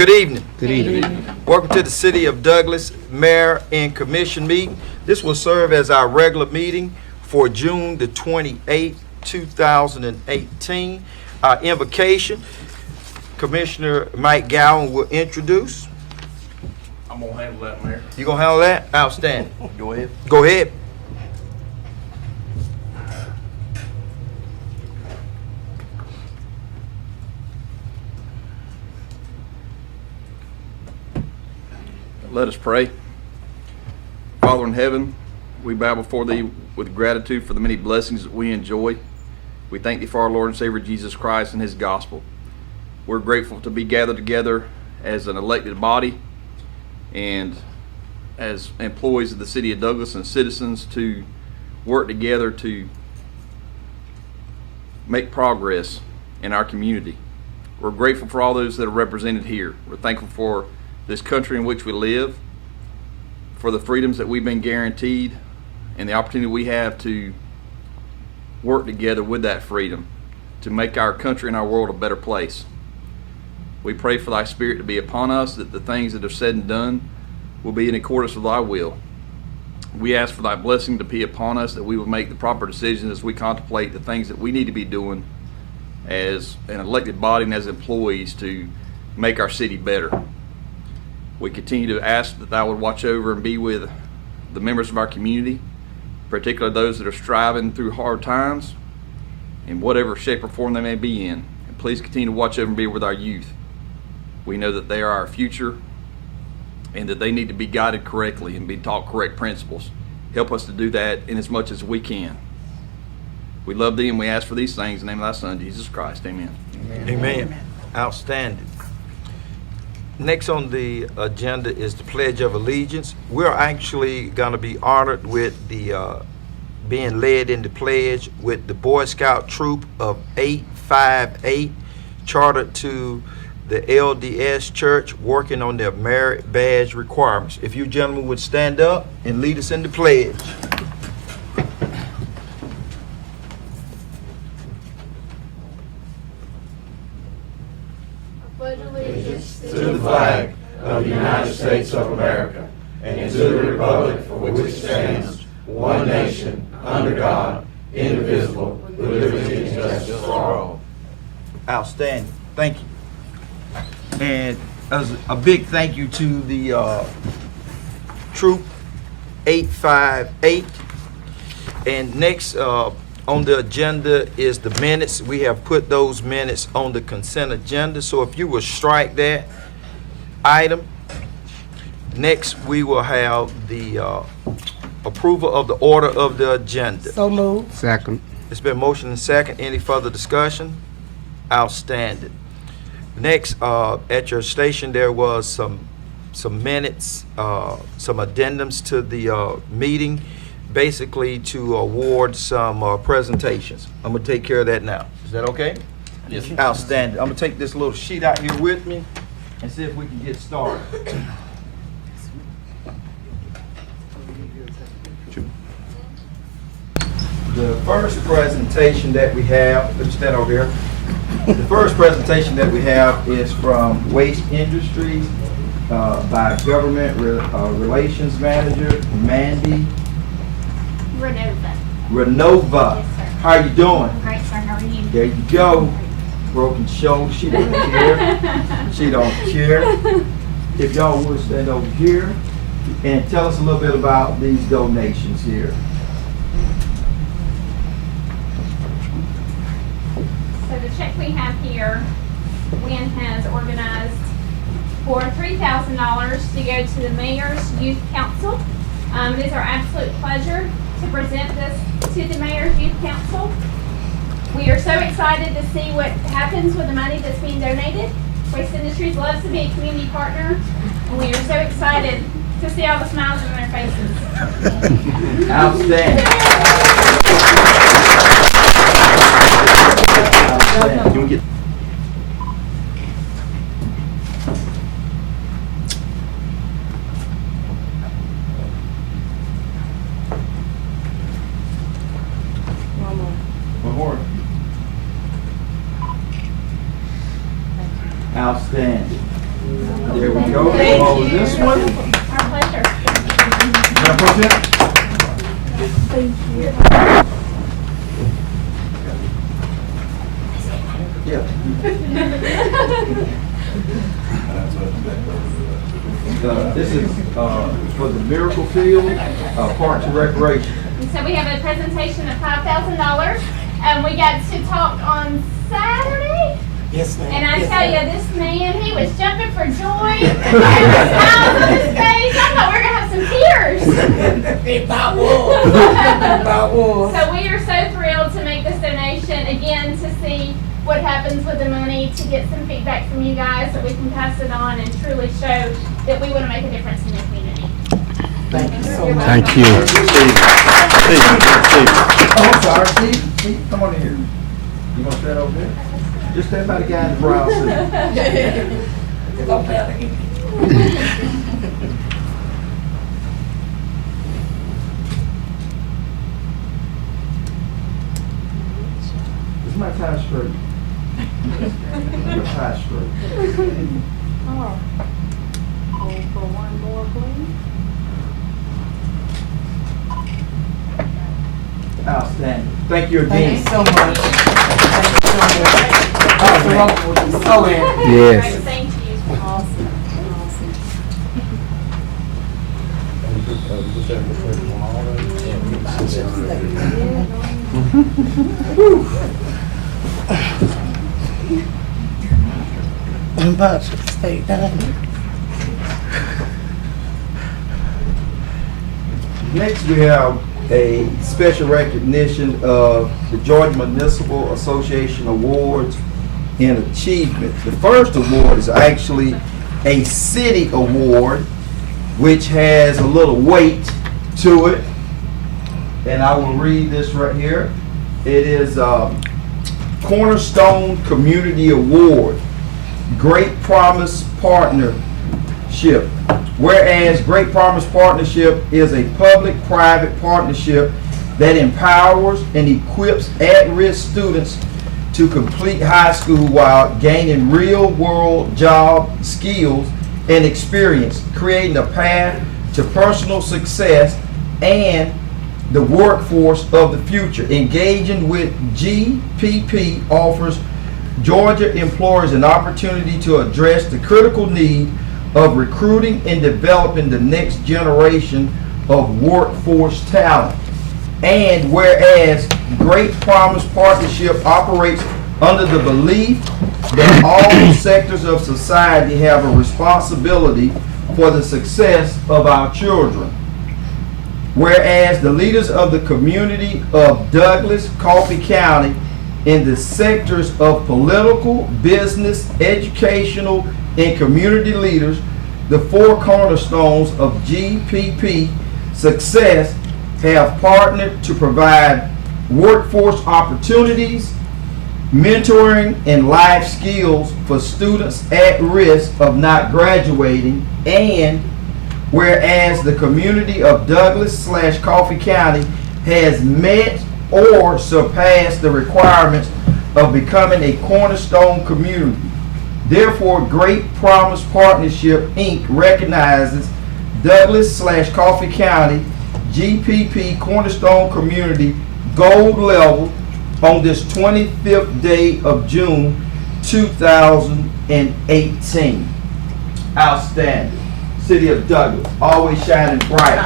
Good evening. Good evening. Welcome to the City of Douglas Mayor and Commission meeting. This will serve as our regular meeting for June the 28th, 2018. Our invocation, Commissioner Mike Gowan will introduce. I'm gonna handle that, Mayor. You gonna handle that? Outstanding. Go ahead. Go ahead. Let us pray. Father in heaven, we bow before Thee with gratitude for the many blessings that we enjoy. We thank Thee for our Lord and Savior Jesus Christ and His gospel. We're grateful to be gathered together as an elected body and as employees of the City of Douglas and citizens to work together to make progress in our community. We're grateful for all those that are represented here. We're thankful for this country in which we live, for the freedoms that we've been guaranteed, and the opportunity we have to work together with that freedom to make our country and our world a better place. We pray for Thy Spirit to be upon us, that the things that are said and done will be in accordance with Thy will. We ask for Thy blessing to be upon us, that we will make the proper decisions as we contemplate the things that we need to be doing as an elected body and as employees to make our city better. We continue to ask that Thou would watch over and be with the members of our community, particularly those that are striving through hard times in whatever shape or form they may be in. And please continue to watch over and be with our youth. We know that they are our future and that they need to be guided correctly and be taught correct principles. Help us to do that in as much as we can. We love Thee and we ask for these things in the name of Thy Son, Jesus Christ. Amen. Amen. Outstanding. Next on the agenda is the Pledge of Allegiance. We're actually going to be honored with the being led in the pledge with the Boy Scout Troop of 858, chartered to the LDS Church, working on their merit badge requirements. If you gentlemen would stand up and lead us in the pledge. To the flag of the United States of America and to the republic for which it stands, one nation, under God, indivisible, with liberty and justice for all. Outstanding. Thank you. And as a big thank you to the Troop 858. And next on the agenda is the minutes. We have put those minutes on the consent agenda. So if you will strike that item. Next, we will have the approval of the order of the agenda. So moved. Second. It's been motioned and second. Any further discussion? Outstanding. Next, at your station, there was some minutes, some addendums to the meeting, basically to award some presentations. I'm gonna take care of that now. Is that okay? Yes. Outstanding. I'm gonna take this little sheet out here with me and see if we can get started. The first presentation that we have, let me stand over here. The first presentation that we have is from Waste Industries by Government Relations Manager Mandy Renova. Yes, sir. How you doing? Great, sir. How are you? There you go. Broken shoulder. She don't care. She don't care. If y'all would stand over here and tell us a little bit about these donations here. So the check we have here, Wynn has organized for $3,000 to go to the Mayor's Youth Council. It is our absolute pleasure to present this to the Mayor's Youth Council. We are so excited to see what happens with the money that's being donated. Waste Industries loves to be a community partner, and we are so excited to see all the smiles on their faces. Outstanding. Outstanding. Can we get one more? Outstanding. you go. Oh, this one. Our pleasure. Madam Pro Tem? Yeah. This is for the Miracle Field, Parks and Recreation. And so we have a presentation of $5,000. We got to talk on Saturday. Yes, ma'am. And I Yes, tell ma'am. you, this man, he was jumping for joy. There were smiles on his face. I thought we were going to have some tears. It about was. It about was. So we are so thrilled to make this donation, again, to see what happens with the money, to get some feedback from you guys so we can pass it on and truly show that we want to make a difference in the community. Thank you so much. Thank you. Oh, I'm sorry, Steve, come on in here. You gonna stand over there? Just stand by the guy in the brown suit. It's okay. Is my tie straight? Your tie straight. Oh. Hold for one more, please. Outstanding. Thank you Thank you again. so much. Thank you so much. Mr. Roper will be so happy. Yes. Great, thank you. Awesome, awesome. I'm about to stay down here. Next, we have a special recognition of the Georgia Municipal Association Awards in Achievement. The first award is actually a city award, which has a little weight to it. And I will read this right here. It is Cornerstone Community Award, Great Promise Partnership. Whereas Great Promise Partnership is a public-private partnership that empowers and equips at-risk students to complete high school while gaining real-world job skills and experience, creating a path to personal success and the workforce of the future. Engaging with GPP offers Georgia employers an opportunity to address the critical need of recruiting and developing the next generation of workforce talent. And whereas Great Promise Partnership operates under the belief that all sectors of society have a responsibility for the success of our children. Whereas the leaders of the community of Douglas, Coffee County, in the sectors of political, business, educational, and community leaders, the four cornerstones of GPP success, have partnered to provide workforce opportunities, mentoring, and life skills for students at risk of not graduating. And whereas the community of Douglas/Coffee County has met or surpassed the requirements of becoming a cornerstone community. Therefore, Great Promise Partnership, Inc. recognizes Douglas/Coffee County GPP Cornerstone Community Gold Level on this 25th day of June 2018. Outstanding. City of Douglas, always shining bright.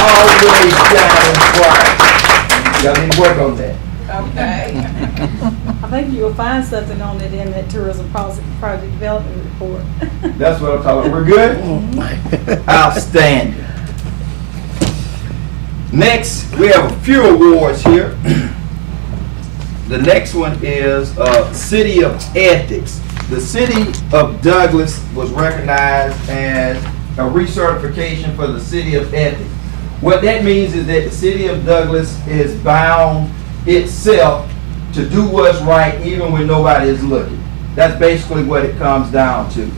Always shining bright. Y'all need to work on that. Okay. I think you will find something on it in that tourism project development report. That's what I'm talking about. We're good? Outstanding. Next, we have a few awards here. The next one is City of Ethics. The City of Douglas was recognized as a recertification for the City of Ethics. What that means is that the City of Douglas is bound itself to do what's right even when nobody is looking. That's basically what it comes down to.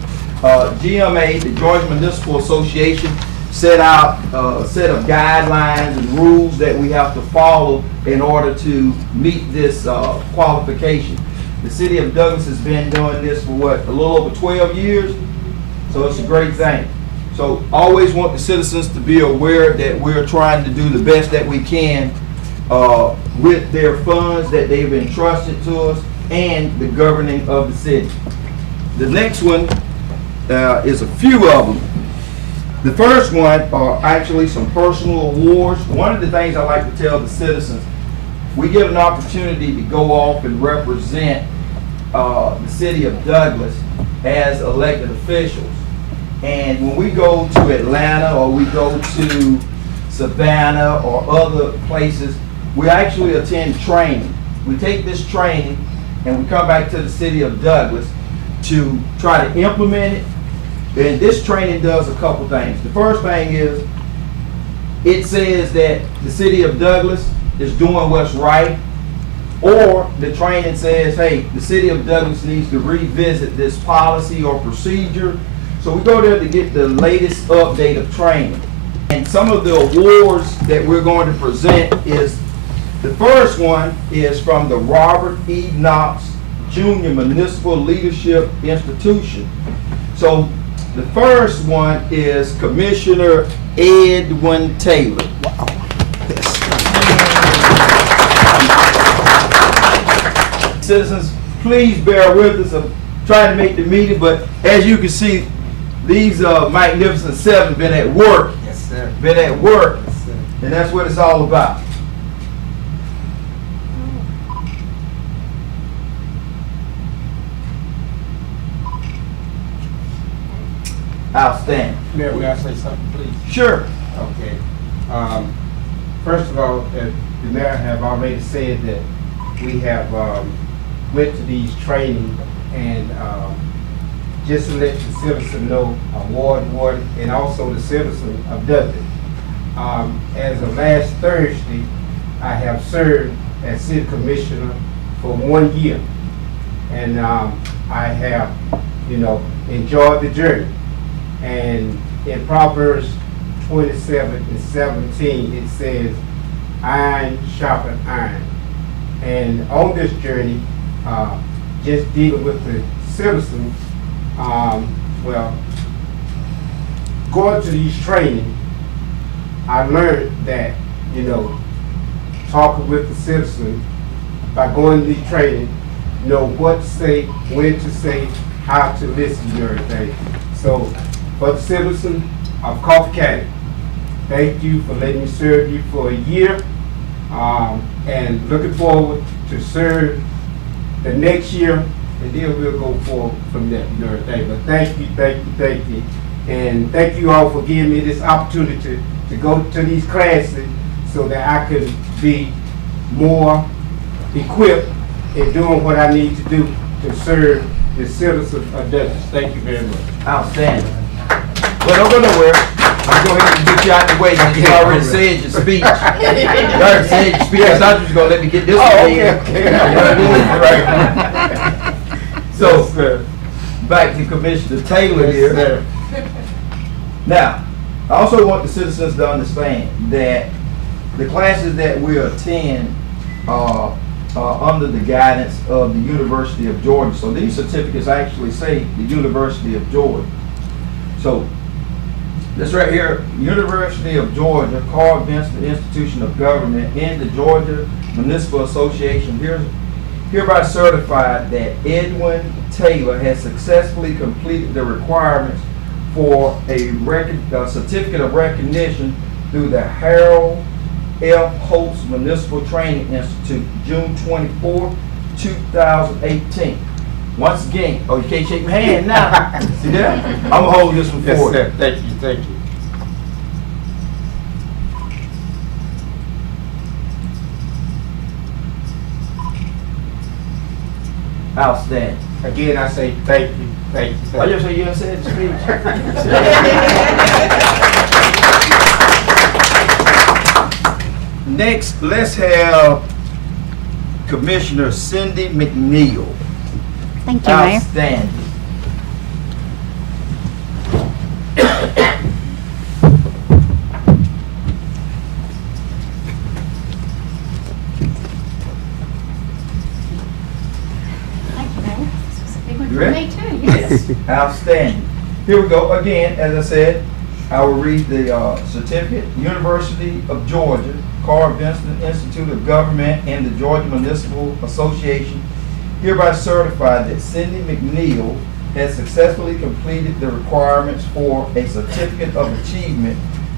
GMA, the Georgia Municipal Association, set out a set of guidelines and rules that we have to follow in order to meet this qualification. The City of Douglas has been doing this for a little over 12 years, So it's a great thing. So always want the citizens to be aware that we're trying to do the best that we can with their funds that they've entrusted to us and the governing of the city. The next one is a few of them. The first one are actually some personal awards. One of the things I like to tell the citizens, we get an opportunity to go off and represent the city of Douglas as elected officials. And when we go to Atlanta or we go to Savannah or other places, we actually attend training. We take this training and we come back to the city of Douglas to try to implement it. And this training does a couple things. The first thing is, it says that the city of Douglas is doing what's right, or the training says, hey, the city of Douglas needs to revisit this policy or procedure. So we go there to get the latest update of training. And some of the awards that we're going to present is, the first one is from the Robert E. Knox Jr. Municipal Leadership Institution. So the first one is Commissioner Edwin Taylor. Citizens, please bear with us. I'm trying to make the meeting, but as you can see, these magnificent seven been at work. Yes, sir. Been at work, Yes, sir. and that's what it's all about. Outstanding. Mayor, may I say something, please? Sure. Okay. First of all, the mayor have already said that we have went to these training and just to let the citizen know, Ward 1 and also the citizen of Douglas. As of last Thursday, I have served as city commissioner for 1 year. And I have, enjoyed the journey. And in Proverbs 27 and 17, it says, iron sharpen iron. And on this journey, just dealing with the citizens, going to these trainings, I learned that, talking with the citizens, by going to these trainings, know what to say, when to say, how to listen to everything. So, for the citizens of Coffee County, thank you for letting me serve you for a year, and looking forward to serve the next year, and then we'll go forward from there, everything. But thank you, and thank you all for giving me this opportunity to go to these classes so that I could be more equipped in doing what I need to do to serve the citizens of Douglas. Thank you very much. Outstanding. Well, don't go nowhere. I'm going to go ahead and get you out the way. You already said your speech. You already said your speech. I thought you was going to let me get this one in. Right. So, Yes, sir. back to Commissioner Taylor Yes, here. sir. Now, I also want the citizens to understand that the classes that we attend are under the guidance of the University of Georgia. So these certificates actually say the University of Georgia. So this right here, University of Georgia, Carl Vinson Institution of Government, and the Georgia Municipal Association hereby certified that Edwin Taylor has successfully completed the requirements for a certificate of recognition through the Harold F. Holtz Municipal Training Institute, June 24, 2018. Once again, oh, you can't shake my hand now. See that? I'm gonna hold this one Yes, for you. sir. Thank you, thank you. Outstanding. Again, I say thank you, thank you, I thank you. just say you done said the speech. Next, let's have Commissioner Cindy McNeil. Thank you, Mayor. Outstanding. Thank you, Mayor. This was a big one You for ready? me too, yes. Outstanding. Here we go. Again, as I said, I will read the certificate. University of Georgia, Carl Vinson Institute of Government, and the Georgia Municipal Association hereby certify that Cindy McNeil has successfully completed the requirements for a certificate of achievement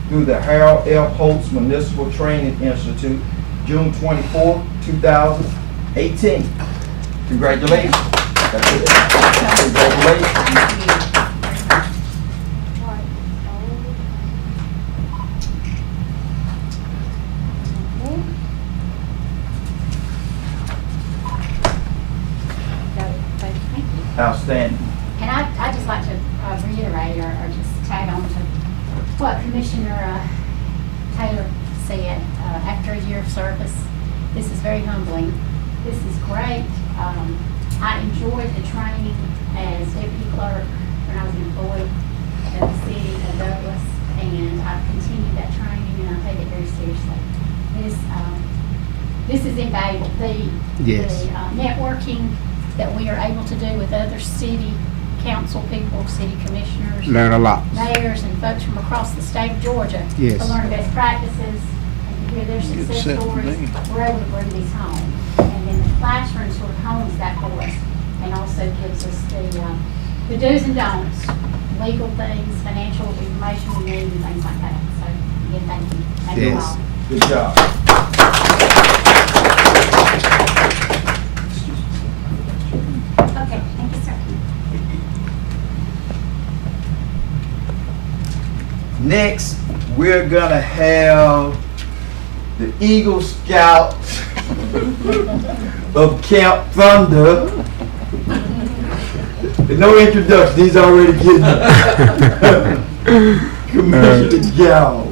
through the Harold L. Holtz Municipal Training Institute, June 24, 2018. Congratulations. That's it. Congratulations. Outstanding. And I'd just like to reiterate or just tag on to what Commissioner Taylor said. After a year of service, this is very humbling. This is great. I enjoyed the training as deputy clerk when I was an employee of the city of Douglas, and I've continued that training and I take it very seriously. This is invaluable. The networking that we are able to do with other city council people, city commissioners, Learn a lot. mayors, and folks from across the state of Georgia Yes. to learn best practices and to hear their success stories. We're able to bring these home, and then the classroom sort of hones that for us, and also gives us the do's and don'ts, legal things, financial information we need, and things like that. So again, thank you. Thank you Yes. all. Good job. Okay, thank you, sir. Next, we're gonna have the Eagle Scouts of Camp Thunder. No introduction, he's already getting it. Commissioner Gallo.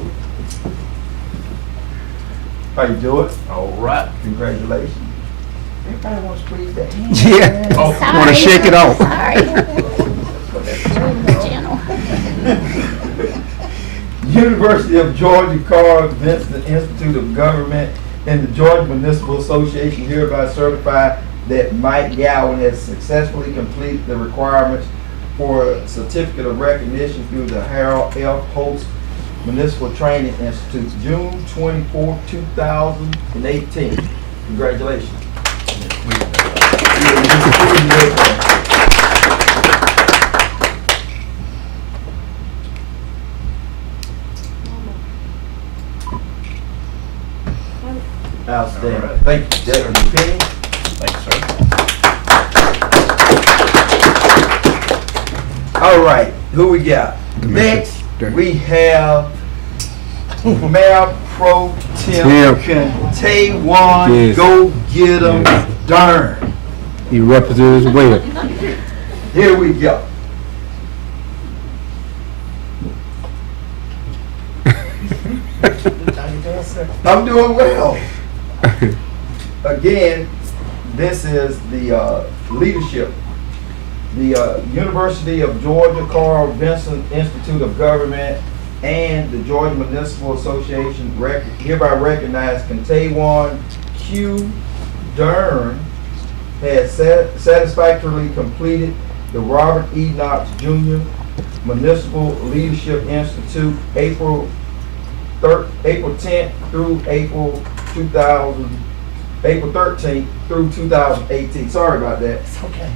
How you doing? All right. Congratulations. Everybody wants to squeeze that hand. Yeah. Sorry. Want to shake it off. Sorry. Gentle. University of Georgia, Carl Vinson Institute of Government, and the Georgia Municipal Association hereby certify that Mike Gowan has successfully completed the requirements for a certificate of recognition through the Harold L. Holtz Municipal Training Institute, June 24, 2018. Congratulations. Outstanding. All right. Thank you, Deputy Penny. Thanks, sir. All right, who we got? Next, we have Mayor Pro Tem Taewon. Yes. Go get 'em, Yes. darn. He represents well. Here we go. I'm doing well. Again, this is the leadership. The University of Georgia, Carl Vinson Institute of Government, and the Georgia Municipal Association hereby recognize Taewon Q. Dern has satisfactorily completed the Robert E. Knox Jr. Municipal Leadership Institute April 10th through April 13th through 2018. Sorry about that. It's okay.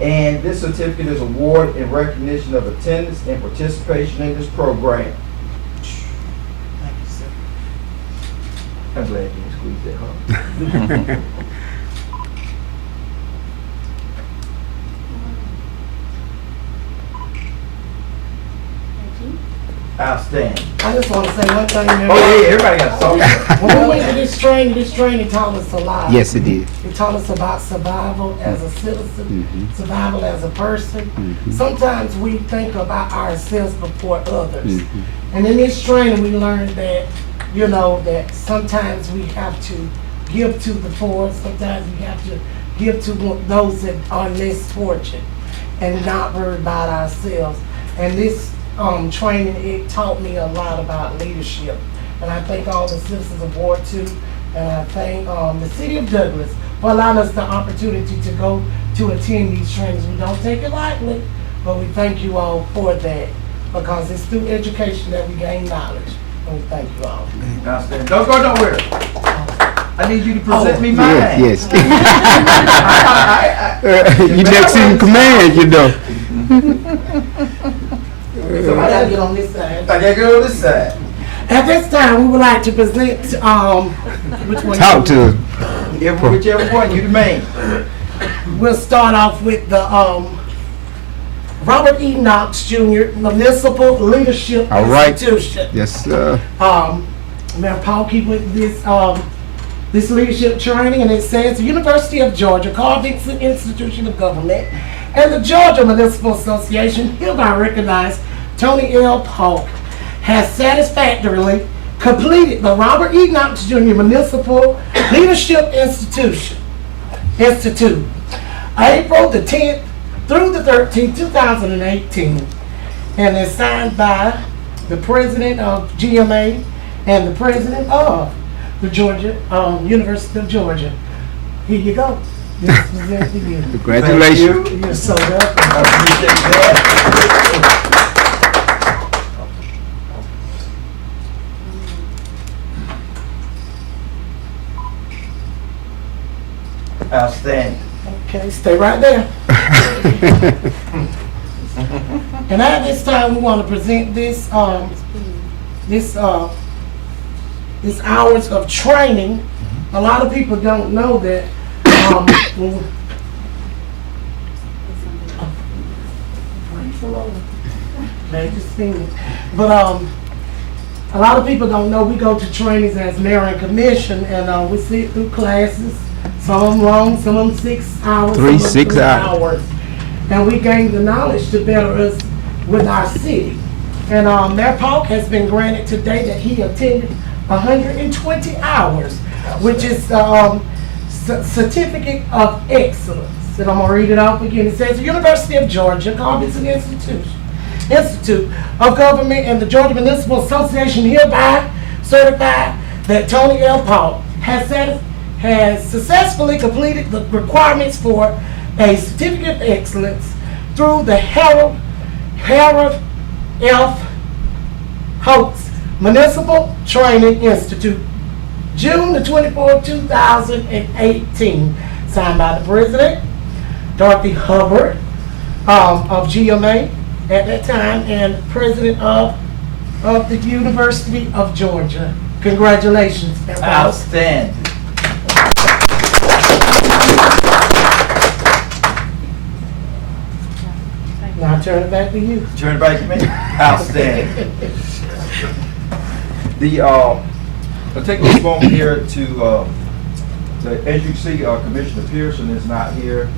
And this certificate is awarded in recognition of attendance and participation in this program. Thank you, sir. I'm glad you didn't squeeze that, huh? Outstanding. I just want to say one thing. Oh, yeah, everybody got something. When we went to this training taught us a lot. Yes, it did. It taught us about survival as a citizen, survival as a person. Sometimes we think about ourselves before others. And in this training, we learned that, you know, that sometimes we have to give to the poor, sometimes we have to give to those that are less fortunate and not worry about ourselves. And this training, it taught me a lot about leadership. And I thank all the citizens of Ward 2, and I thank the city of Douglas for allowing us the opportunity to go to attend these trainings. We don't take it lightly, But we thank you all for that, because it's through education that we gain knowledge. And we thank you all. Outstanding. Don't go nowhere. I need you to present me mine. Yes, yes. You next in command, you know. So I gotta get on this side. I gotta go to this side. At this time, we would like to present, which one? Talk to us. Whichever one, you the main. We'll start off with the, Robert E. Knox Jr. Municipal Leadership All right. Institution. Yes, sir. Mayor Paul keep with this, this leadership training, and it says the University of Georgia, Carl Dixon Institution of Government, and the Georgia Municipal Association hereby recognize Tony L. Polk has satisfactorily completed the Robert E. Knox Jr. Municipal Leadership Institute, April the 10th through the 13th, 2018, and is signed by the president of GMA and the president of the Georgia, University of Georgia. Here you go. This is it for you. Congratulations. You're so welcome. I appreciate that. Outstanding. Okay, stay right there. And at this time, we want to present this, this hours of training. A lot of people don't know that, when- They just seen it. But, a lot of people don't know we go to trainings as mayor and commission, and, we sit through classes. Some of them long, some of them 6 hours. some of them 6 3 hours. And we gain the knowledge to better us with our city. And Mayor Polk has been granted today that he attended 120 hours, which is Certificate of Excellence. And I'm gonna read it off again. It says, the University of Georgia, Carl Dixon Institute of Government and the Georgia Municipal Association hereby certify that Tony L. Polk has successfully completed the requirements for a Certificate of Excellence through the Harold F. Holtz Municipal Training Institute, June the 24th, 2018, signed by the President, Dorothy Hubbard, of GMA at that time, and President of the University of Georgia. Congratulations, Mayor Polk. Outstanding. Now I turn it back to you. Turn it back to me. Outstanding. I'll take this moment here to, as you see, Commissioner Pearson is not here.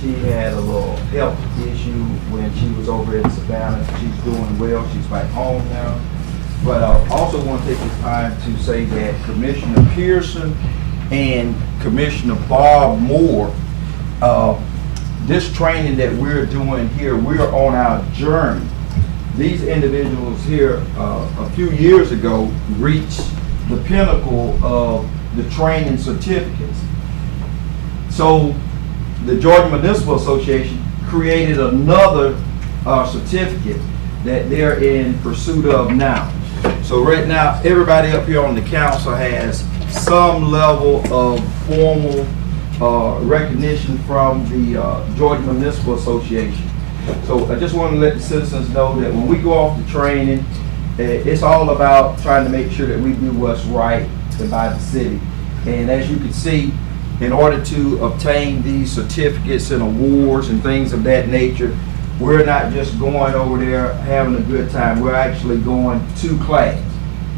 She had a little health issue when she was over in Savannah. She's doing well. She's back home now. But I also want to take this time to say that Commissioner Pearson and Commissioner Bob Moore, this training that we're doing here, we're on our journey. These individuals here, a few years ago, reached the pinnacle of the training certificates. So the Georgia Municipal Association created another certificate that they're in pursuit of now. So right now, everybody up here on the council has some level of formal recognition from the Georgia Municipal Association. So I just want to let the citizens know that when we go off the training, it's all about trying to make sure that we do what's right by the city. And as you can see, in order to obtain these certificates and awards and things of that nature, we're not just going over there having a good time. We're actually going to class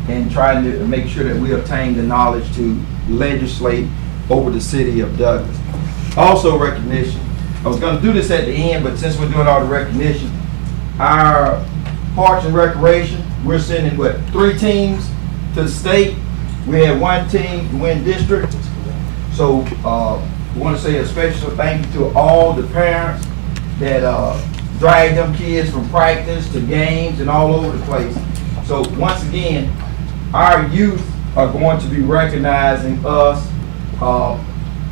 and trying to make sure that we obtain the knowledge to legislate over the city of Douglas. Also recognition. I was going to do this at the end, but since we're doing all the recognition, our Parks and Recreation, we're sending, 3 teams to the state. We had 1 team win district. So we want to say a special thank you to all the parents that drag them kids from practice to games and all over the place. So once again, our youth are going to be recognizing us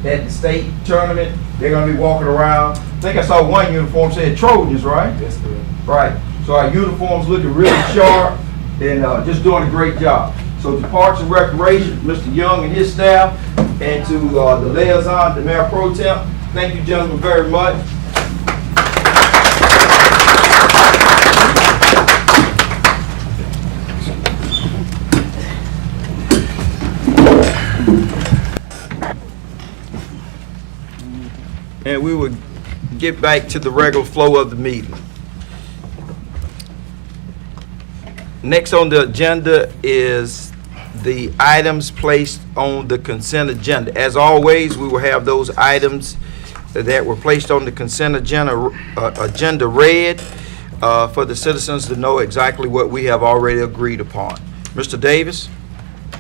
at the state tournament. They're gonna be walking around. I think I saw one uniform said Trojans, right? That's good. Right. So our uniforms looking really sharp and just doing a great job. So to Parks and Recreation, Mr. Young and his staff, and to the liaison, the Mayor Pro Tem, thank you gentlemen very much. And we will get back to the regular flow of the meeting. Next on the agenda is the items placed on the consent agenda. As always, we will have those items that were placed on the consent agenda read for the citizens to know exactly what we have already agreed upon. Mr. Davis?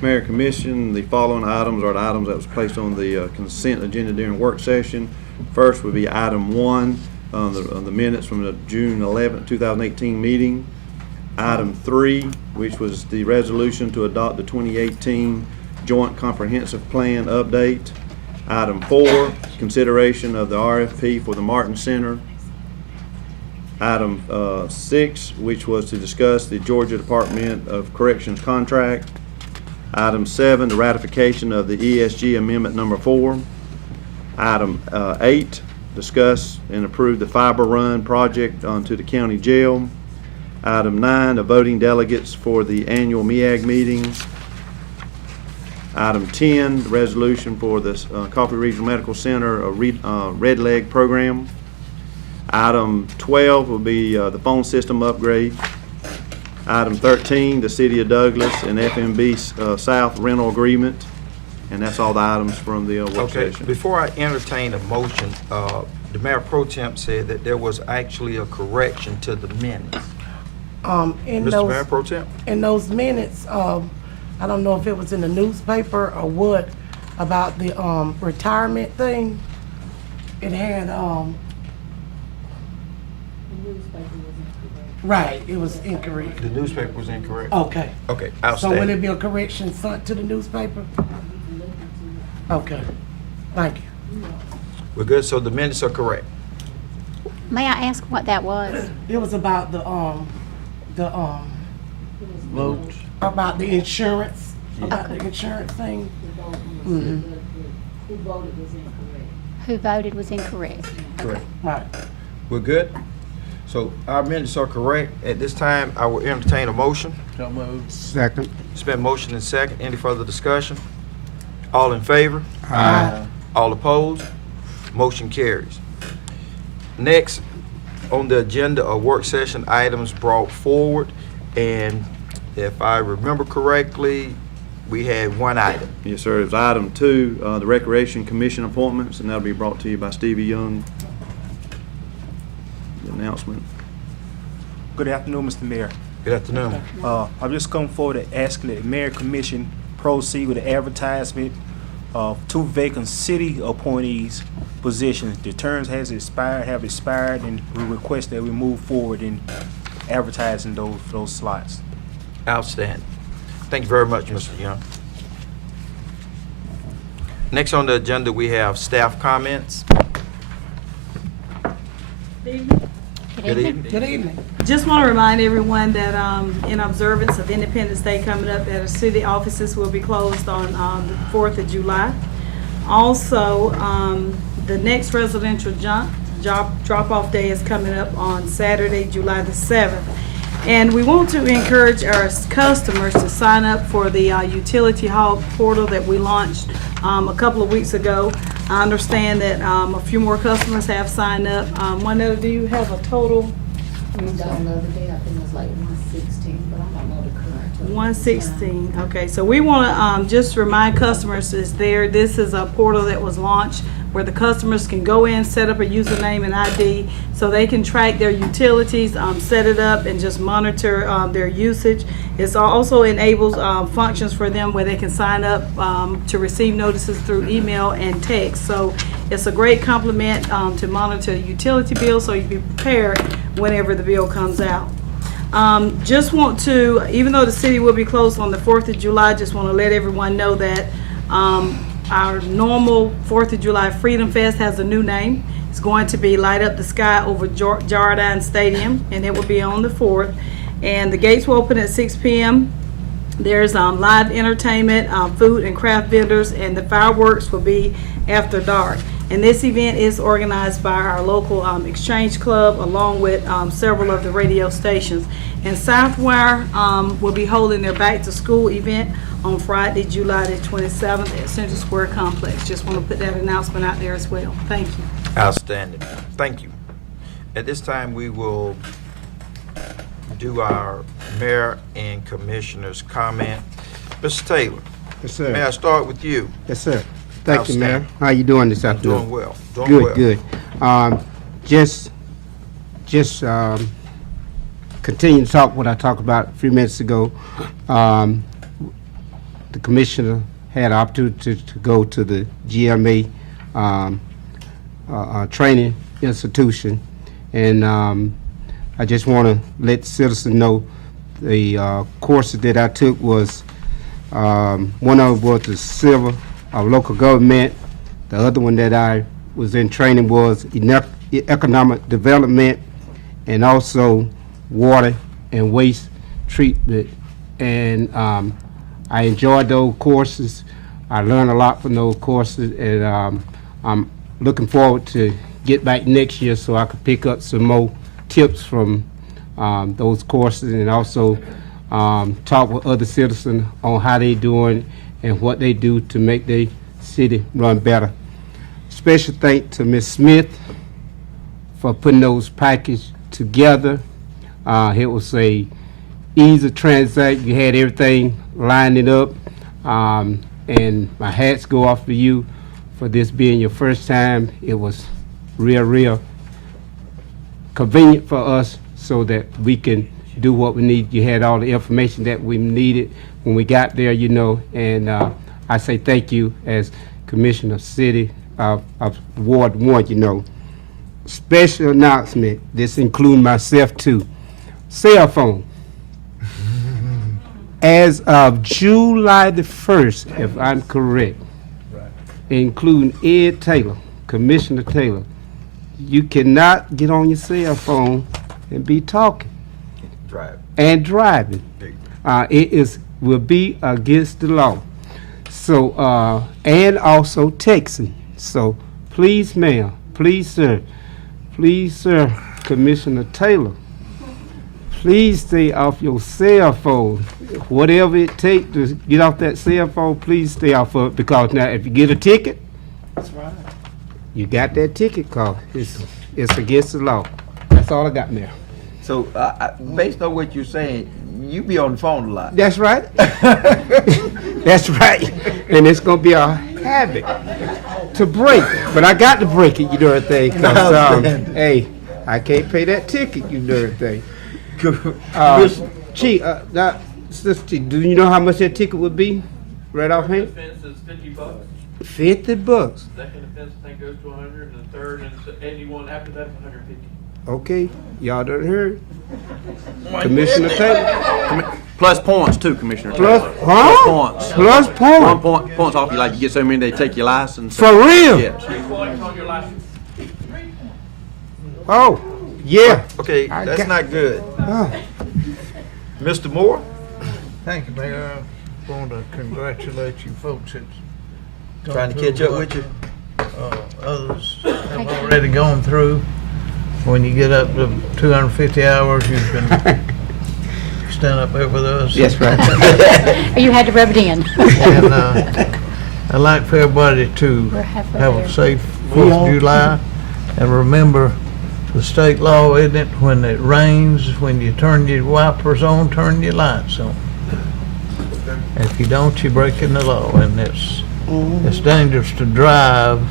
Mayor and Commission, the following items are the items that was placed on the consent agenda during work session. First would be item 1, on the minutes from the June 11, 2018 meeting. Item 3, which was the resolution to adopt the 2018 Joint Comprehensive Plan update. Item 4, consideration of the RFP for the Martin Center. Item 6, which was to discuss the Georgia Department of Corrections contract. Item 7, the ratification of the ESG Amendment Number 4. Item 8, discuss and approve the fiber run project onto the county jail. Item 9, the voting delegates for the annual MEAG meeting. Item 10, the resolution for the Coffee Regional Medical Center Red Leg program. Item 12 will be the phone system upgrade. Item 13, the City of Douglas and FMB South rental agreement. And that's all the items from the work Okay, session. before I entertain a motion, the Mayor Pro Tem said that there was actually a correction to the minutes. In Mr. Mayor those, Pro Tem? in those minutes, I don't know if it was in the newspaper or what, about the, retirement thing. It had, right, it was incorrect. The newspaper was incorrect. Okay. Okay, So will outstanding. it be a correction sent to the newspaper? Okay, thank you. We're good, so the minutes are correct. May I ask what that was? It was about the about the insurance, about the insurance thing. Mhm. Who voted was incorrect? Correct. Right. We're good? So our minutes are correct. At this time, I will entertain a motion. Second. It's been motion and second. Any further discussion? All in favor? Aye. All opposed? Motion carries. Next on the agenda are work session items brought forward. And if I remember correctly, we had one item. Yes, sir. It was item 2, the Recreation Commission appointments, and that'll be brought to you by Stevie Young. The announcement. Good afternoon, Mr. Mayor. Good afternoon. I've just come forward to ask that the Mayor Commission proceed with the advertisement of 2 vacant city appointees positions. The terms have expired, and we request that we move forward in advertising those slots. Outstanding. Thank you very much, Mr. Young. Next on the agenda, we have staff comments. Good evening. Good evening. Just want to remind everyone that in observance of Independence Day coming up, that our city offices will be closed on the 4th of July. Also, the next residential drop-off day is coming up on Saturday, July the 7th. And we want to encourage our customers to sign up for the Utility Hall portal that we launched a couple of weeks ago. I understand that a few more customers have signed up. Juanetta, do you have a total? We don't know the day, I think it was like 116, but I don't know the current. 116, okay. So we want to just remind customers is there. This is a portal that was launched where the customers can go in, set up a username and ID so they can track their utilities, set it up and just monitor their usage. It also enables functions for them where they can sign up to receive notices through email and text. So it's a great complement to monitor utility bills so you be prepared whenever the bill comes out. Just want to, even though the city will be closed on the 4th of July, just want to let everyone know that our normal 4th of July Freedom Fest has a new name. It's going to be Light Up the Sky over Jardine Stadium, and it will be on the 4th. And the gates will open at 6 p.m. There's live entertainment, food and craft vendors, and the fireworks will be after dark. And this event is organized by our local Exchange Club along with several of the radio stations. And Southwire will be holding their back to school event on Friday, July the 27th at Central Square Complex. Just want to put that announcement out there as well. Thank you. Outstanding. Thank you. At this time, we will do our mayor and commissioner's comment. Mr. Taylor, Yes, sir. may I start with you? Yes, sir. Thank you, Mayor. Outstanding. How you doing this afternoon? Doing well. Doing well. Good, good. Just continue to talk what I talked about a few minutes ago. The commissioner had an opportunity to go to the GMA training institution, and I just want to let citizens know the courses that I took was one of them was the civil local government. The other one that I was in training was economic development, and also water and waste treatment. And I enjoyed those courses. I learned a lot from those courses, and I'm looking forward to get back next year so I can pick up some more tips from those courses, and also talk with other citizens on how they doing and what they do to make their city run better. Special thanks to Ms. Smith for putting those packages together. It was a easy transaction. You had everything lining up, and my hats go off to you for this being your first time. It was real convenient for us so that we can do what we need. You had all the information that we needed when we got there, you know, and I say thank you as Commissioner of City of Ward 1, you know. Special announcement, this includes myself too. Cell phone. As of July the 1st, if I'm correct, including Ed Taylor, Commissioner Taylor, you cannot get on your cell phone and be talking Drive. and driving. It will be against the law. So, and also texting. So, please, ma'am, please, sir, Commissioner Taylor, please stay off your cell phone. Whatever it takes to get off that cell phone, please stay off of it, because now if you get a ticket, That's right. you got that ticket call. It's against the law. That's all I got, Mayor. So, based on what you're saying, you be on the phone a lot. That's right. That's right. And it's gonna be a habit to break. But I got to break it, you know everything. 'Cause, hey, I can't pay that ticket, you know everything. Chief, Sister, do you know how much that ticket would be? Right offhand? The fence is $50. $50. Second offense, I think, goes to 100, and the third and anyone after that, 150. Okay, y'all done heard. Commissioner Taylor. Plus points too, Commissioner Plus, Taylor. huh? Points. Plus One point. points off you, like you get so many, they take your license. For real? Yes. 3 points on your license. Oh, yeah. Okay, I that's got- not good. Oh. Mr. Moore? Thank you, Mayor. I want to congratulate you folks that's gone Trying to through catch up what, with you? Others have already gone through. When you get up to 250 hours, you can stand up there with us. That's right. Or you had to rub it in. And I'd like for everybody to We're halfway have there. a safe 4th of July. And remember, the state law, isn't it, when it rains, when you turn your wipers on, turn your lights on. If you don't, you're breaking the law, and it's dangerous to drive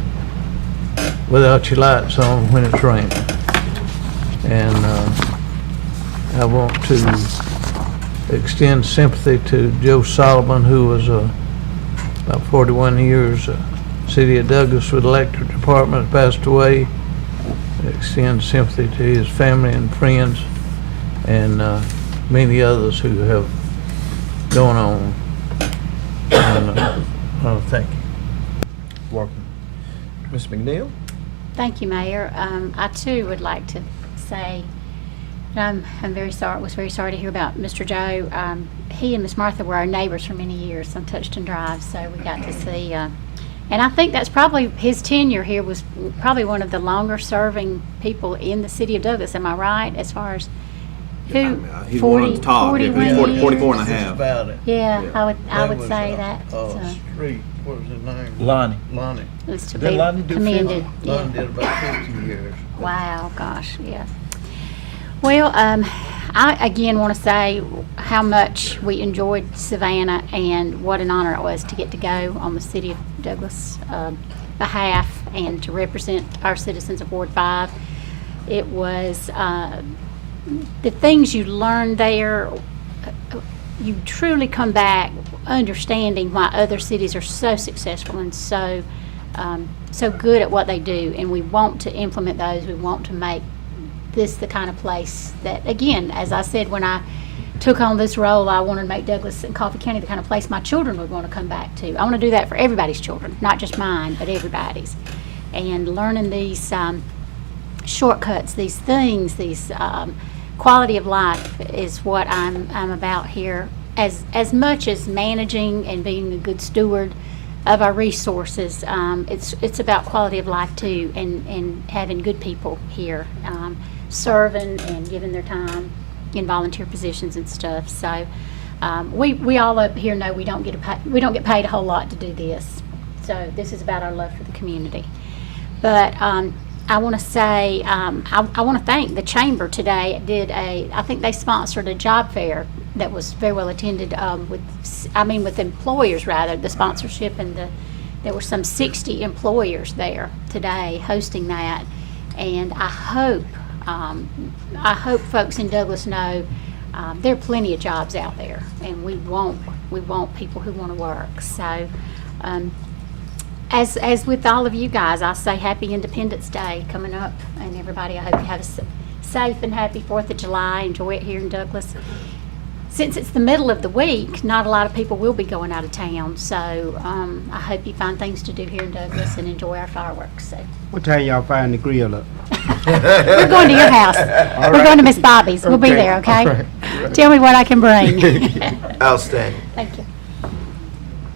without your lights on when it's raining. And I want to extend sympathy to Joe Solomon, who was about 41 years, City of Douglas with Electric Department, passed away. Extend sympathy to his family and friends, and many others who have gone on. And, thank you. welcome. Ms. McNeil? Thank you, Mayor. I too would like to say that I'm very sorry, was very sorry to hear about Mr. Joe. He and Miss Martha were our neighbors for many years on Touchton Drive, so we got to see, and I think that's probably, his tenure here was probably one of the longer serving people in the city of Douglas. Am I right? As far as who? He's one of the top, 41 yeah, 40, years? 44 and a That's half. about it. Yeah, Yeah. I would was, say that. Street, what was his name? Lonnie. Lonnie. It's to Did be Lonnie do 50? commended. Lonnie Yeah. did about 50 years. Wow, gosh, yeah. Well, I again want to say how much we enjoyed Savannah and what an honor it was to get to go on the City of Douglas behalf and to represent our citizens of Ward 5. It was the things you learned there, you truly come back understanding why other cities are so successful and so good at what they do, and we want to implement those. We want to make this the kind of place that, again, as I said, when I took on this role, I wanted to make Douglas and Coffee County the kind of place my children would want to come back to. I want to do that for everybody's children, not just mine, but everybody's. And learning these shortcuts, these things, these quality of life is what I'm about here, as much as managing and being a good steward of our resources. It's about quality of life too, and having good people here, serving and giving their time in volunteer positions and stuff. So we all up here know we don't get paid a whole lot to do this. So this is about our love for the community. But I want to say I want to thank the chamber today. I think they sponsored a job fair that was very well attended with employers rather, the sponsorship, and there were some 60 employers there today hosting that. And I hope folks in Douglas know there are plenty of jobs out there, and we want people who want to work. So as with all of you guys, I say Happy Independence Day coming up, and everybody, I hope you have a safe and happy 4th of July. Enjoy it here in Douglas. Since it's the middle of the week, not a lot of people will be going out of town, so I hope you find things to do here in Douglas and enjoy our fireworks. So. What time y'all find the grill up? We're going to your house. We're going to Miss Bobby's. We'll be there, okay? Right. Tell me what I can bring. Outstanding. Thank you.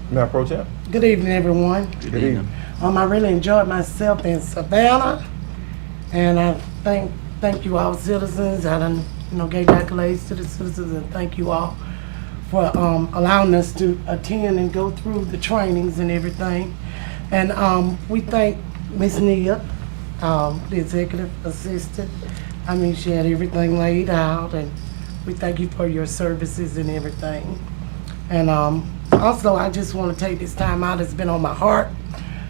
Mayor Pro Tem? Good evening, everyone. Good evening. I really enjoyed myself in Savannah, and I thank you all citizens. I done, gave accolades to the citizens, and thank you all for allowing us to attend and go through the trainings and everything. And we thank Ms. Nia, the executive assistant. She had everything laid out, and we thank you for your services and everything. And also, I just want to take this time out. It's been on my heart,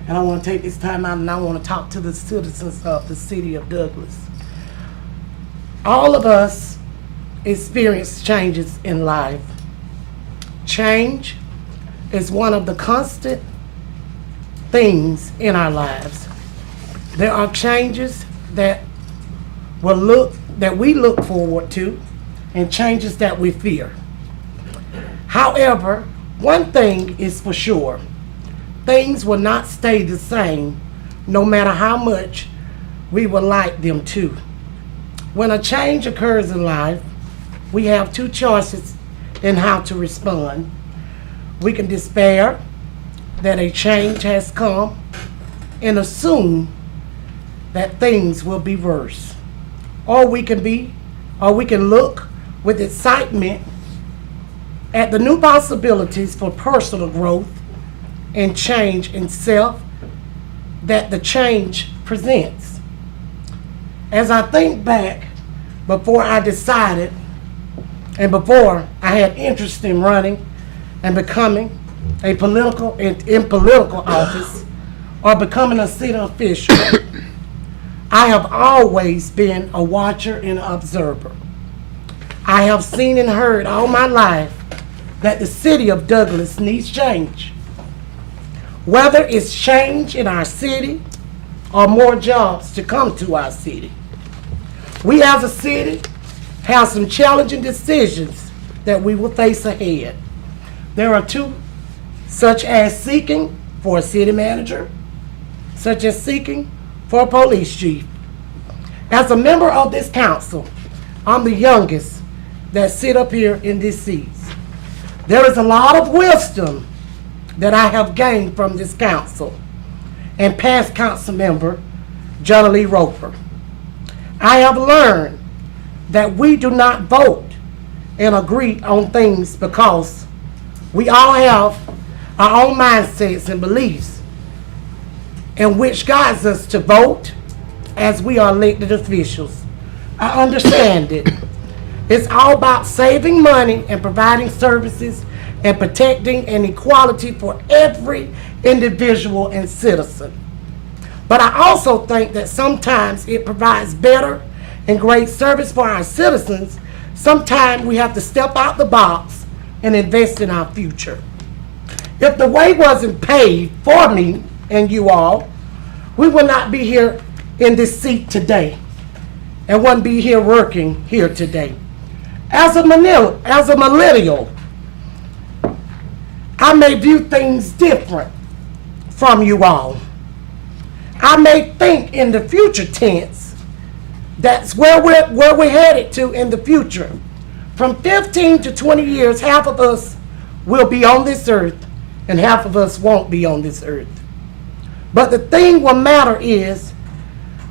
and I want to take this time out, and I want to talk to the citizens of the city of Douglas. All of us experience changes in life. Change is one of the constant things in our lives. There are changes that we look forward to, and changes that we fear. However, one thing is for sure: things will not stay the same, no matter how much we would like them to. When a change occurs in life, we have two choices in how to respond. We can despair that a change has come and assume that things will be worse. Or we can look with excitement at the new possibilities for personal growth and change in self that the change presents. As I think back, before I decided and before I had interest in running and becoming in political office or becoming a city official, I have always been a watcher and an observer. I have seen and heard all my life that the city of Douglas needs change. Whether it's change in our city or more jobs to come to our city. We as a city have some challenging decisions that we will face ahead. There are two, such as seeking for a city manager such as seeking for a police chief. As a member of this council, I'm the youngest that sit up here in these seats. There is a lot of wisdom that I have gained from this council and past council member, John Lee Roper. I have learned that we do not vote and agree on things because we all have our own mindsets and beliefs, and which guides us to vote as we are elected officials. I understand it. It's all about saving money and providing services and protecting an equality for every individual and citizen. But I also think that sometimes it provides better and great service for our citizens. Sometimes we have to step out the box and invest in our future. If the way wasn't paved for me and you all, we would not be here in this seat today and wouldn't be here working here today. As a millennial, I may view things different from you all. I may think in the future tense. That's where we're headed to in the future. From 15 to 20 years, half of us will be on this earth and half of us won't be on this earth. But the thing will matter is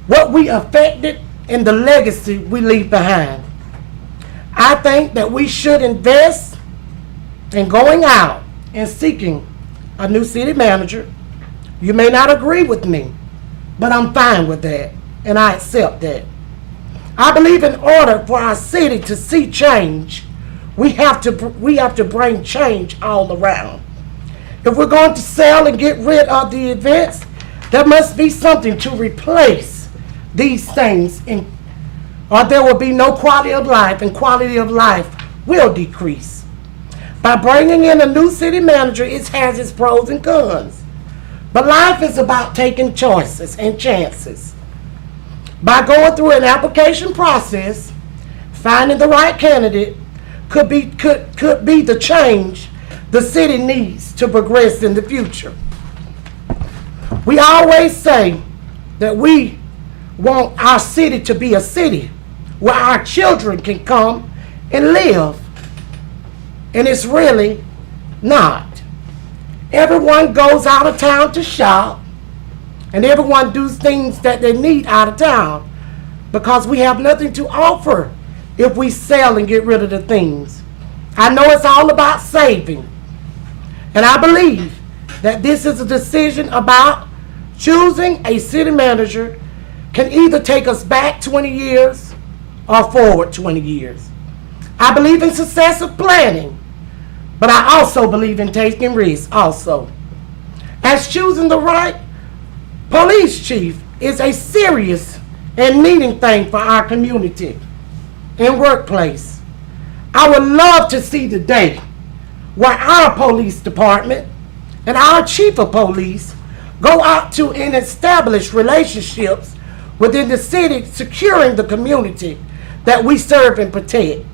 what we affected and the legacy we leave behind. I think that we should invest in going out and seeking a new city manager. You may not agree with me, but I'm fine with that, and I accept that. I believe in order for our city to see change, we have to bring change all around. If we're going to sell and get rid of the events, there must be something to replace these things, or there will be no quality of life, and quality of life will decrease. By bringing in a new city manager, it has its pros and cons. But life is about taking choices and chances. By going through an application process, finding the right candidate could be the change the city needs to progress in the future. We always say that we want our city to be a city where our children can come and live. And it's really not. Everyone goes out of town to shop, and everyone does things that they need out of town because we have nothing to offer if we sell and get rid of the things. I know it's all about saving, and I believe that this is a decision about choosing a city manager can either take us back 20 years or forward 20 years. I believe in successive planning, but I also believe in taking risks also. As choosing the right police chief is a serious and needing thing for our community and workplace. I would love to see the day where our police department and our chief of police go out to and establish relationships within the city, securing the community that we serve and protect.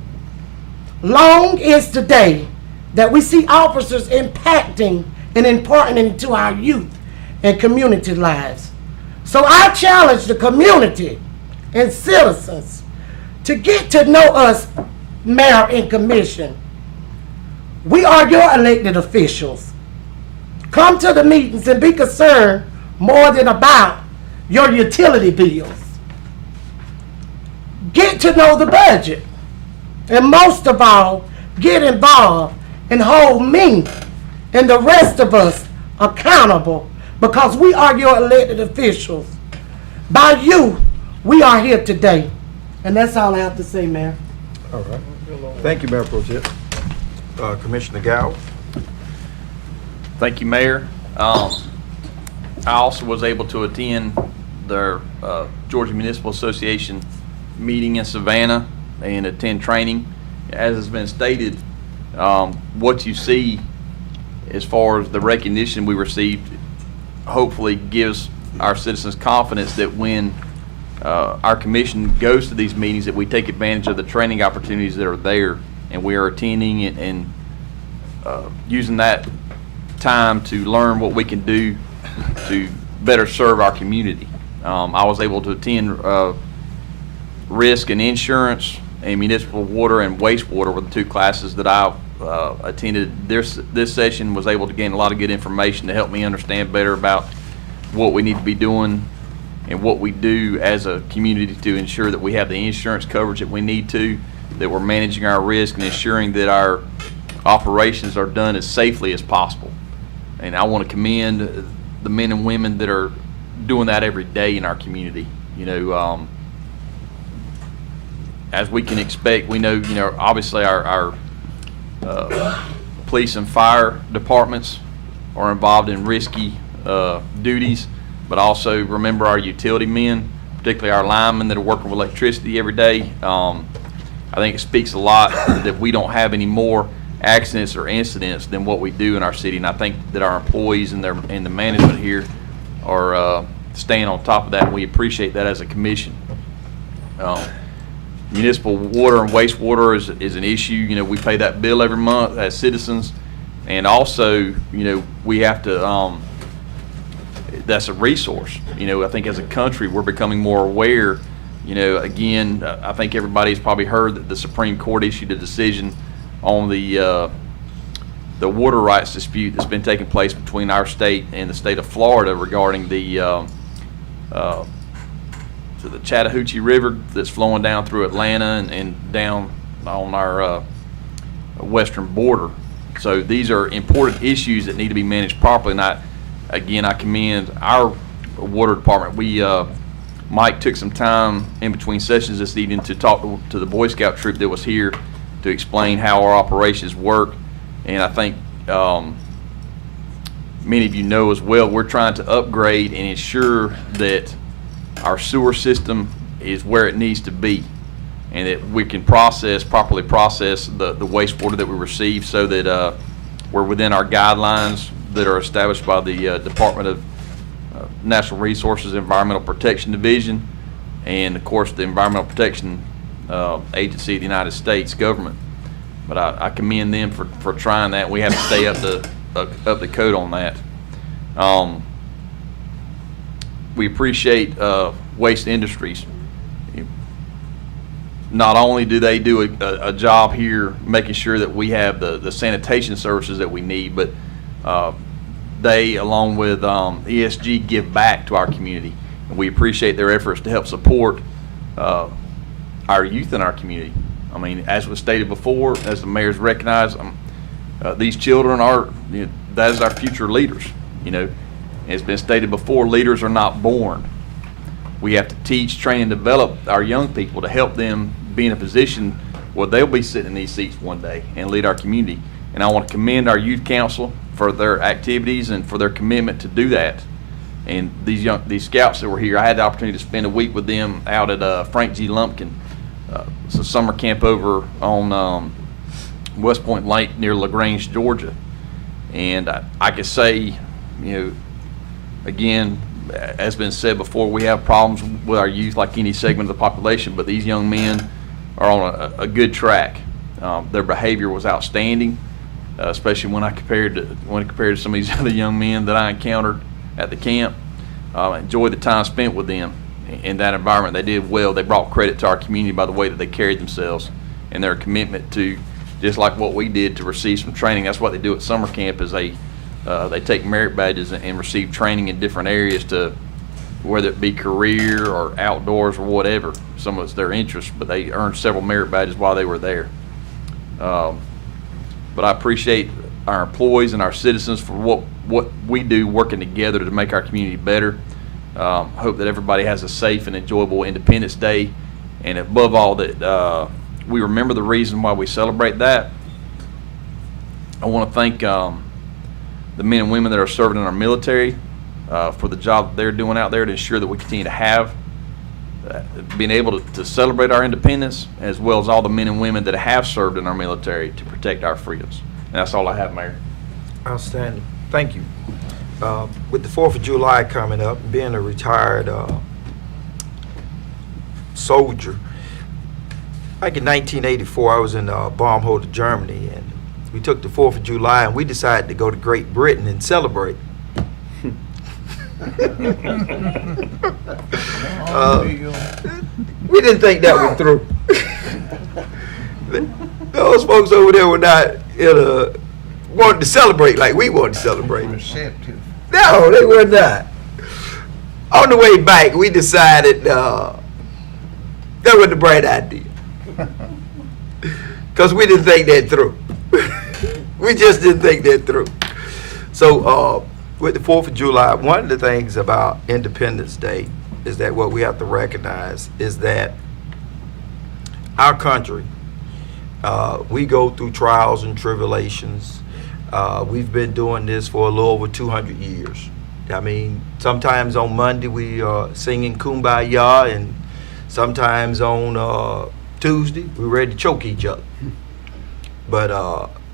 Long is the day that we see officers impacting and imparting into our youth and community lives. So I challenge the community and citizens to get to know us, mayor and commission. We are your elected officials. Come to the meetings and be concerned more than about your utility bills. Get to know the budget. And most of all, get involved and hold me and the rest of us accountable because we are your elected officials. By you, we are here today. And that's all I have to say, Mayor. All right. Thank you, Mayor Pro Tem. Commissioner Gow. Thank you, Mayor. I also was able to attend their Georgia Municipal Association meeting in Savannah and attend training. As has been stated, what you see as far as the recognition we received hopefully gives our citizens confidence that when our commission goes to these meetings that we take advantage of the training opportunities that are there, and we are attending and using that time to learn what we can do to better serve our community. I was able to attend risk and insurance and municipal water and wastewater were the 2 classes that I attended. This session was able to gain a lot of good information to help me understand better about what we need to be doing and what we do as a community to ensure that we have the insurance coverage that we need to, that we're managing our risk and ensuring that our operations are done as safely as possible. And I want to commend the men and women that are doing that every day in our community. You know, as we can expect, we know, you know, obviously our police and fire departments are involved in risky duties, but also remember our utility men, particularly our linemen that are working with electricity every day. I think it speaks a lot that we don't have any more accidents or incidents than what we do in our city, and I think that our employees and the management here are staying on top of that, and we appreciate that as a commission. Municipal water and wastewater is an issue. You know, we pay that bill every month as citizens, and also, you know, we have to, that's a resource. You know, I think as a country, we're becoming more aware. You know, again, I think everybody's probably heard that the Supreme Court issued a decision on the water rights dispute that's been taking place between our state and the state of Florida regarding the Chattahoochee River that's flowing down through Atlanta and down on our western border. So these are important issues that need to be managed properly. And I commend our water department. Mike took some time in between sessions this evening to talk to the Boy Scout troop that was here to explain how our operations work. And I think many of you know as well, we're trying to upgrade and ensure that our sewer system is where it needs to be, and that we can properly process the wastewater that we receive, so that we're within our guidelines that are established by the Department of Natural Resources Environmental Protection Division, and of course the Environmental Protection Agency of the United States government. But I commend them for trying that. We have to stay up the code on that. We appreciate Waste Industries. Not only do they do a job here making sure that we have the sanitation services that we need, but they, along with ESG, give back to our community. And we appreciate their efforts to help support our youth in our community. I mean, as was stated before, as the mayor's recognized, these children are, you know, that is our future leaders. You know, it's been stated before, leaders are not born. We have to teach, train, and develop our young people to help them be in a position where they'll be sitting in these seats one day and lead our community. And I want to commend our youth council for their activities and for their commitment to do that. And these scouts that were here, I had the opportunity to spend a week with them out at Frank G. Lumpkin. It's a summer camp over on West Point Lake near LaGrange, Georgia. And I could say, you know, again, as been said before, we have problems with our youth like any segment of the population, but these young men are on a good track. Their behavior was outstanding, especially when I compared to some of these other young men that I encountered at the camp. Enjoyed the time spent with them in that environment. They did well. They brought credit to our community by the way that they carried themselves and their commitment to, just like what we did, to receive some training. That's what they do at summer camp, is they take merit badges and receive training in different areas, to whether it be career or outdoors or whatever. Some of it's their interest, but they earned several merit badges while they were there. But I appreciate our employees and our citizens for what we do, working together to make our community better. Hope that everybody has a safe and enjoyable Independence Day, and above all that we remember the reason why we celebrate that. I want to thank the men and women that are serving in our military for the job that they're doing out there to ensure that we continue to have being able to celebrate our independence, as well as all the men and women that have served in our military to protect our freedoms. And that's all I have, Mayor. Outstanding. Thank you. With the 4th of July coming up, being a retired soldier, back in 1984, I was in Baumholder, Germany, and we took the 4th of July and we decided to go to Great Britain and celebrate. We didn't think that one through. Those folks over there were not wanting to celebrate like we wanted to celebrate. Receptive. No, they were not. On the way back, we decided that wasn't a bright idea. Because we didn't think that through. We just didn't think that through. So, with the 4th of July, one of the things about Independence Day is that what we have to recognize is that our country, we go through trials and tribulations. We've been doing this for a little over 200 years. I mean, sometimes on Monday we are singing Kumbaya, and sometimes on Tuesday we're ready to choke each other. But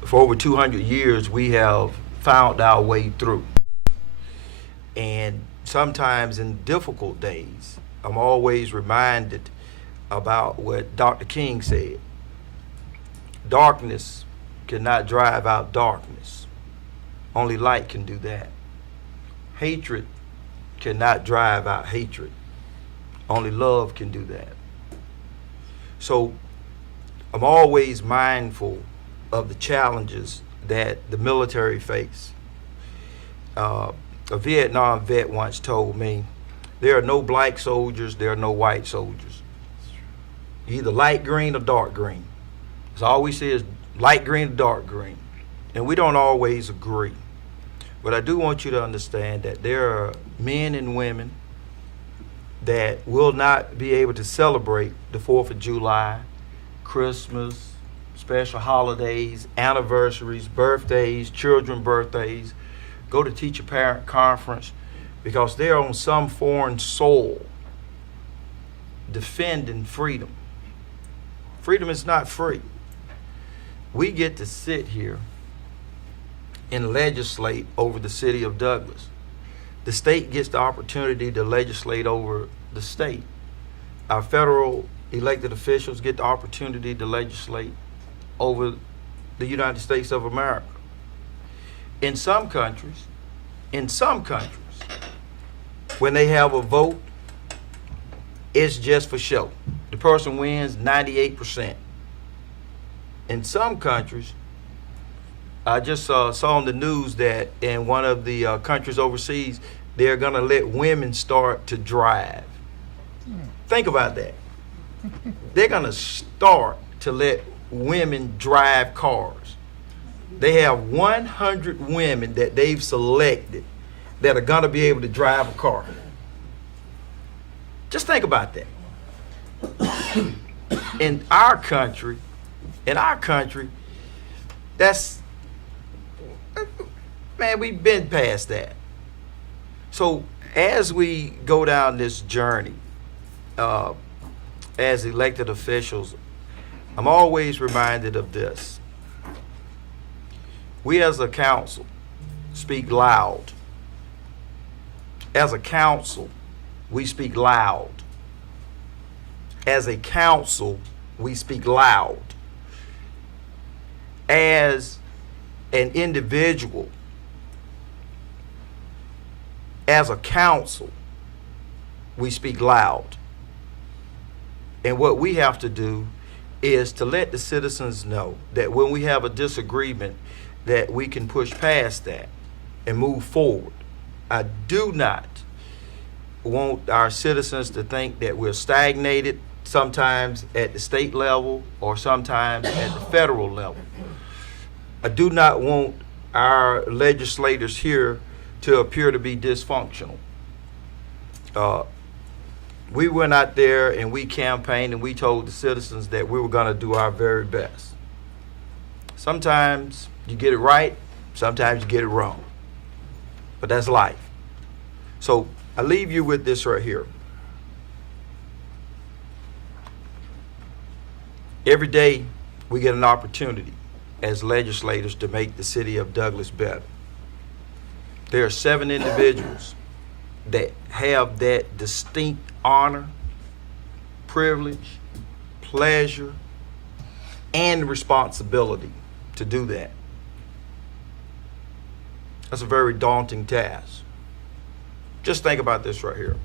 for over 200 years we have found our way through. And sometimes in difficult days, I'm always reminded about what Dr. King said. Darkness cannot drive out darkness. Only light can do that. Hatred cannot drive out hatred. Only love can do that. So I'm always mindful of the challenges that the military face. A Vietnam vet once told me, there are no black soldiers, there are no white soldiers. Either light green or dark green. So all we see is light green or dark green. And we don't always agree. But I do want you to understand that there are men and women that will not be able to celebrate the 4th of July, Christmas, special holidays, anniversaries, birthdays, children's birthdays, go to teacher-parent conference, because they're on some foreign soil defending freedom. Freedom is not free. We get to sit here and legislate over the city of Douglas. The state gets the opportunity to legislate over the state. Our federal elected officials get the opportunity to legislate over the United States of America. In some countries, when they have a vote, it's just for show. The person wins 98%. In some countries, I just saw on the news that in one of the countries overseas, they're gonna let women start to drive. Think about that. They're gonna start to let women drive cars. They have 100 women that they've selected that are gonna be able to drive a car. Just think about that. In our country, that's, man, we've been past that. So as we go down this journey, as elected officials, I'm always reminded of this. We as a council speak loud. As a council, we speak loud. As a council, we speak loud. As an individual, as a council, we speak loud. And what we have to do is to let the citizens know that when we have a disagreement, that we can push past that and move forward. I do not want our citizens to think that we're stagnated, sometimes at the state level or sometimes at the federal level. I do not want our legislators here to appear to be dysfunctional. We went out there and we campaigned and we told the citizens that we were going to do our very best. Sometimes you get it right, sometimes you get it wrong. But that's life. So I leave you with this right here. Every day we get an opportunity as legislators to make the city of Douglas better. There are 7 individuals that have that distinct honor, privilege, pleasure, and responsibility to do that. That's a very daunting task. Just think about this right here.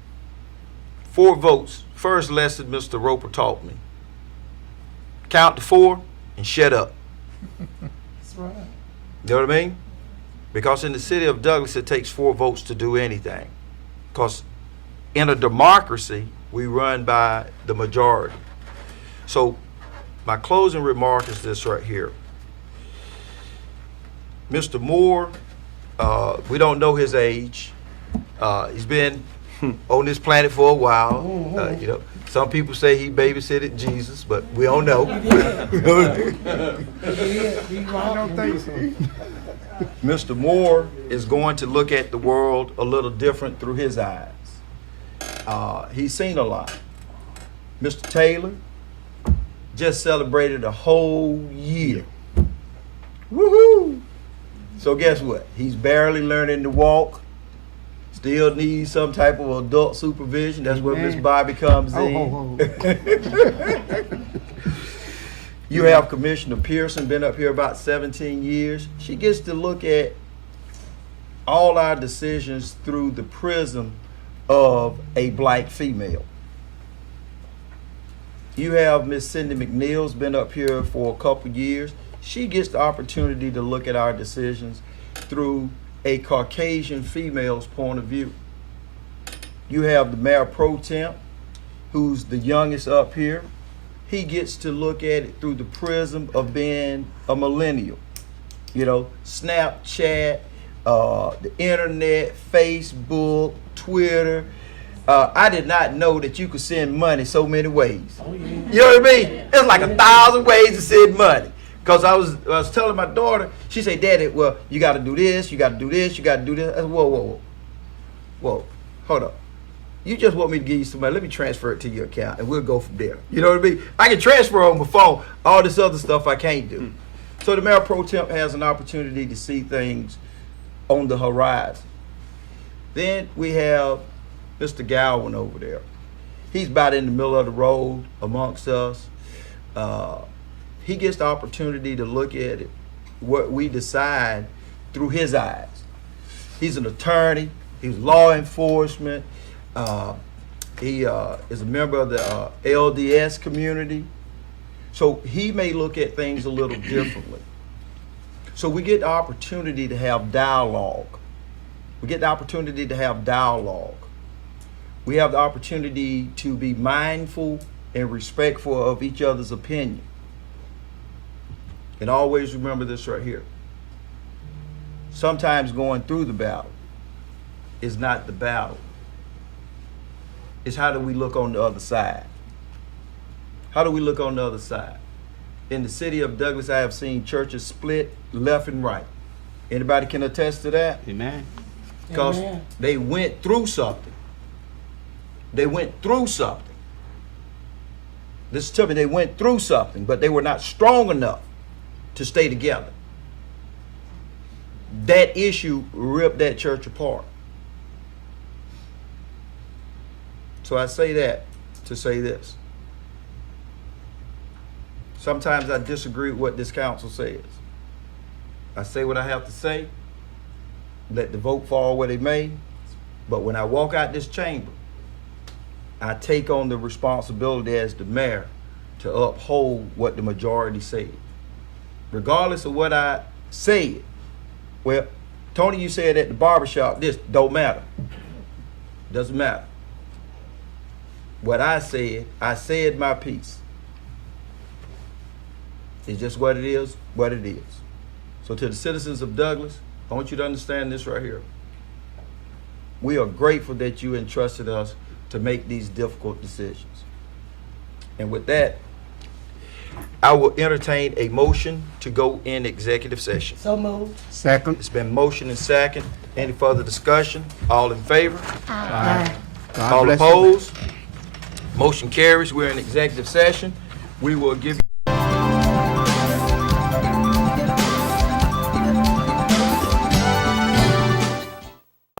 4 votes. First lesson Mr. Roper taught me. Count to 4 and shut up. That's right. You know what I mean? Because in the city of Douglas, it takes 4 votes to do anything. Because in a democracy, we run by the majority. So my closing remark is this right here. Mr. Moore, we don't know his age. He's been on this planet for a while. You know, some people say he babysitted Jesus, but we don't know. Mr. Moore is going to look at the world a little different through his eyes. He's seen a lot. Mr. Taylor just celebrated a whole year. Woohoo! So guess what? He's barely learning to walk. Still needs some type of adult supervision. That's where Miss Bobby comes in. You have Commissioner Pearson, been up here about 17 years. She gets to look at all our decisions through the prism of a black female. You have Miss Cindy McNeil's been up here for a couple years. She gets the opportunity to look at our decisions through a Caucasian female's point of view. You have the Mayor Pro Temp, who's the youngest up here. He gets to look at it through the prism of being a millennial. You know, Snapchat, the internet, Facebook, Twitter. I did not know that you could send money so many ways. You know what I mean? There's like 1,000 ways to send money. Because I was telling my daughter, she said, Daddy, well, you got to do this, you got to do this, you got to do this. I said, whoa, hold up. You just want me to give you some money, let me transfer it to your account and we'll go from there. You know what I mean? I can transfer on my phone, all this other stuff I can't do. So the Mayor Pro Temp has an opportunity to see things on the horizon. Then we have Mr. Gowan over there. He's about in the middle of the road amongst us. He gets the opportunity to look at it, what we decide through his eyes. He's an attorney, he's law enforcement, he is a member of the LDS community. So he may look at things a little differently. So we get the opportunity to have dialogue. We have the opportunity to be mindful and respectful of each other's opinion. And always remember this right here. Sometimes going through the battle is not the battle. It's how do we look on the other side? How do we look on the other side? In the city of Douglas, I have seen churches split left and right. Anybody can attest to that? Amen. Because they went through something. They went through something. This tells me they went through something, but they were not strong enough to stay together. That issue ripped that church apart. So I say that to say this. Sometimes I disagree with what this council says. I say what I have to say, let the vote fall where they may, but when I walk out this chamber, I take on the responsibility as the mayor to uphold what the majority said. Regardless of what I said, well, Tony, you said at the barbershop, this don't matter. Doesn't matter. What I said my piece. It's just what it is, what it is. So to the citizens of Douglas, I want you to understand this right here. We are grateful that you entrusted us to make these difficult decisions. And with that, I will entertain a motion to go in executive session. So moved. Second. It's been motion and second. Any further discussion? All in favor? God All bless you. opposed? Motion carries. We're in executive session. We will give you